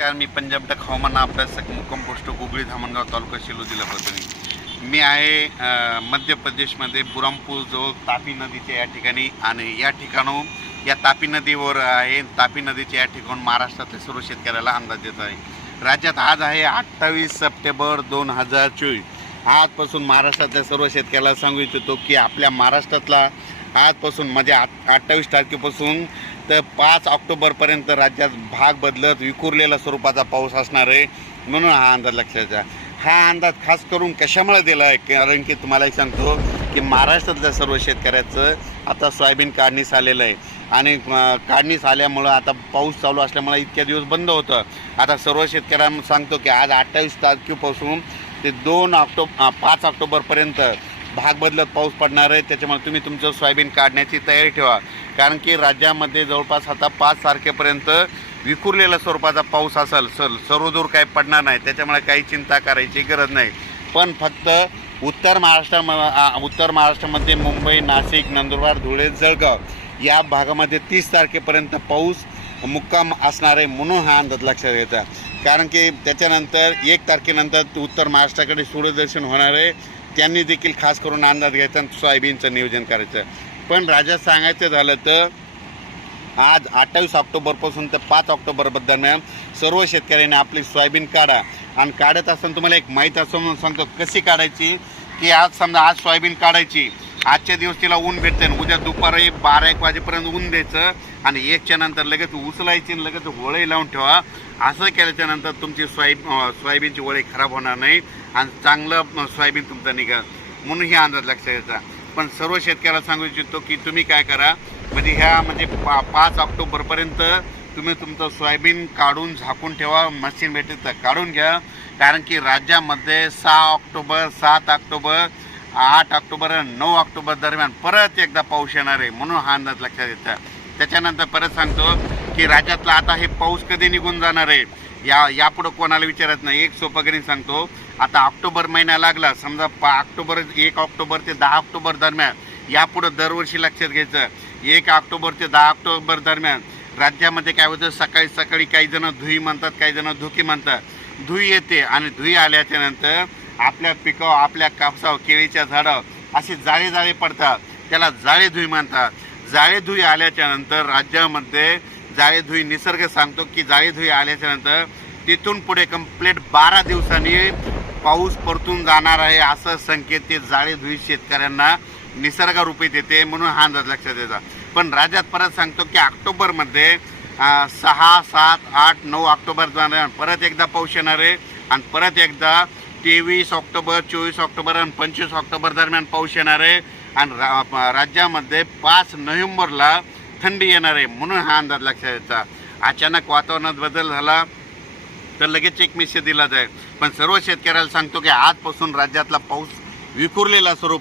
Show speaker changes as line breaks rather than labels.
नमस्कार मी पंजाब टक हवामान अभ्यासक मुक्काम पोस्ट गुगळी धामणगाव तालुका शेलू जिल्हा परभणी मी आहे मध्य प्रदेशमध्ये बुरामपूर जो तापी नदीच्या या ठिकाणी आणि या ठिकाणून या तापी नदीवर आहे. तापी नदीच्या या ठिकाणून महाराष्ट्रातल्या सर्व शेतकऱ्याला अंदाज देत आहे. राज्यात आज आहे अठ्ठावीस सप्टेंबर दोन हजार चोवीस. आजपासून महाराष्ट्रातल्या सर्व शेतकऱ्याला सांगू इच्छितो की आपल्या महाराष्ट्रातला आजपासून म्हणजे आठ अठ्ठावीस तारखेपासून तर पाच ऑक्टोबरपर्यंत राज्यात भाग बदलत विखुरलेला स्वरूपाचा पाऊस असणार आहे. म्हणून हा अंदाज लक्षात घ्या. हा अंदाज खास करून कशामुळे दिला आहे? कारण की तुम्हाला एक सांगतो की महाराष्ट्रातल्या सर्व शेतकऱ्याचं आता सोयाबीन काढणीस आलेलं आहे. आणि काढणीस आल्यामुळं आता पाऊस चालू असल्यामुळं इतक्या दिवस बंद होतं. आता सर्व शेतकऱ्यांना सांगतो की आज अठ्ठावीस तारखेपासून ते दोन ऑक्टो पाच ऑक्टोबरपर्यंत भाग बदलत पाऊस पडणार आहे. त्याच्यामुळे तुम्ही तुमचं सोयाबीन काढण्याची तयारी ठेवा. कारण की राज्यामध्ये जवळपास आता पाच तारखेपर्यंत विखुरलेल्या स्वरूपाचा पाऊस असेल सर सर्वदूर काही पडणार नाही. त्याच्यामुळे काही चिंता करायची गरज नाही. पण फक्त उत्तर महाराष्ट्राम उत्तर महाराष्ट्रामध्ये मुंबई नाशिक नंदुरबार धुळे जळगाव या भागामध्ये तीस तारखेपर्यंत पाऊस मुक्काम असणार आहे म्हणून हा अंदाज लक्षात घ्यायचा कारण की त्याच्यानंतर एक तारखेनंतर उत्तर महाराष्ट्राकडे सूर्यदर्शन होणार आहे. त्यांनी देखील खास करून अंदाज घ्यायचा आणि सोयाबीनचं नियोजन करायचं. पण राजा सांगायचं झालं तर आज अठ्ठावीस ऑक्टोबरपासून ते पाच ऑक्टोबर दरम्यान सर्व शेतकऱ्यांनी आपली सोयाबीन काढा. आणि काढत असताना तुम्हाला एक माहीत असं म्हणून सांगतो कशी काढायची? की आज समजा आज सोयाबीन काढायची आजच्या दिवस तिला ऊन भेटते आणि उद्या दुपारी बारा एक वाजेपर्यंत ऊन द्यायचं आणि एकच्या नंतर लगेच उचलायची आणि लगेच होळी लावून ठेवा. असं केल्याच्यानंतर तुमची सोयाबीन सोयाबीनची वळी खराब होणार नाही आणि चांगलं सोयाबीन तुमचं निघा. म्हणून हे अंदाज लक्षात घ्यायचा. पण सर्व शेतकऱ्याला सांगू इच्छितो की तुम्ही काय करा म्हणजे ह्या म्हणजे पा पाच ऑक्टोबरपर्यंत तुम्ही तुमचं सोयाबीन काढून झाकून ठेवा मशीन भेटेल तर काढून घ्या. कारण की राज्यामध्ये सहा ऑक्टोबर सात ऑक्टोबर आठ ऑक्टोबर आणि नऊ ऑक्टोबर दरम्यान परत एकदा पाऊस येणार आहे म्हणून हा अंदाज लक्षात येतं. त्याच्यानंतर परत सांगतो की राज्यातला आता हे पाऊस कधी निघून जाणार आहे? या यापुढं कोणाला विचारत नाही. एक सोपंकरी सांगतो. आता ऑक्टोबर महिना लागला. समजा पा ऑक्टोबर एक ऑक्टोबर ते दहा ऑक्टोबर दरम्यान. यापुढं दरवर्षी लक्षात घ्यायचं. एक ऑक्टोबर ते दहा ऑक्टोबर दरम्यान. राज्यामध्ये काय होतं? सकाळी सकाळी काही जण धुई म्हणतात काही जण धुकी म्हणतात. धुई येते आणि धुई आल्याच्यानंतर आपल्या पिकावर आपल्या कापसावर केळीच्या झाडावर असे जाळे जाळे पडतात. त्याला जाळे धुई म्हणतात. जाळे धुई आल्याच्यानंतर राज्यामध्ये जाळी धुई निसर्ग सांगतो की जाळीधुई धुई आल्याच्यानंतर तिथून पुढे कंप्लीट बारा दिवसांनी पाऊस परतून जाणार आहे असं संकेत ते जाळी धुई शेतकऱ्यांना निसर्गरूपी देते म्हणून हा अंदाज लक्षात येतात पण राज्यात परत सांगतो की ऑक्टोबरमध्ये सहा सात आठ नऊ ऑक्टोबर जाणार परत एकदा पाऊस येणार आहे आणि परत एकदा तेवीस ऑक्टोबर चोवीस ऑक्टोबर आणि पंचवीस ऑक्टोबर दरम्यान पाऊस येणार आहे. आणि रा राज्यामध्ये पाच नोव्हेंबरला थंडी येणार आहे म्हणून हा अंदाज लक्षात द्यायचा अचानक वातावरणात बदल झाला तर लगेच एक मेसेज दिला जाईल. पण सर्व शेतकऱ्याला सांगतो की आजपासून राज्यातला पाऊस विखुरलेला स्वरूप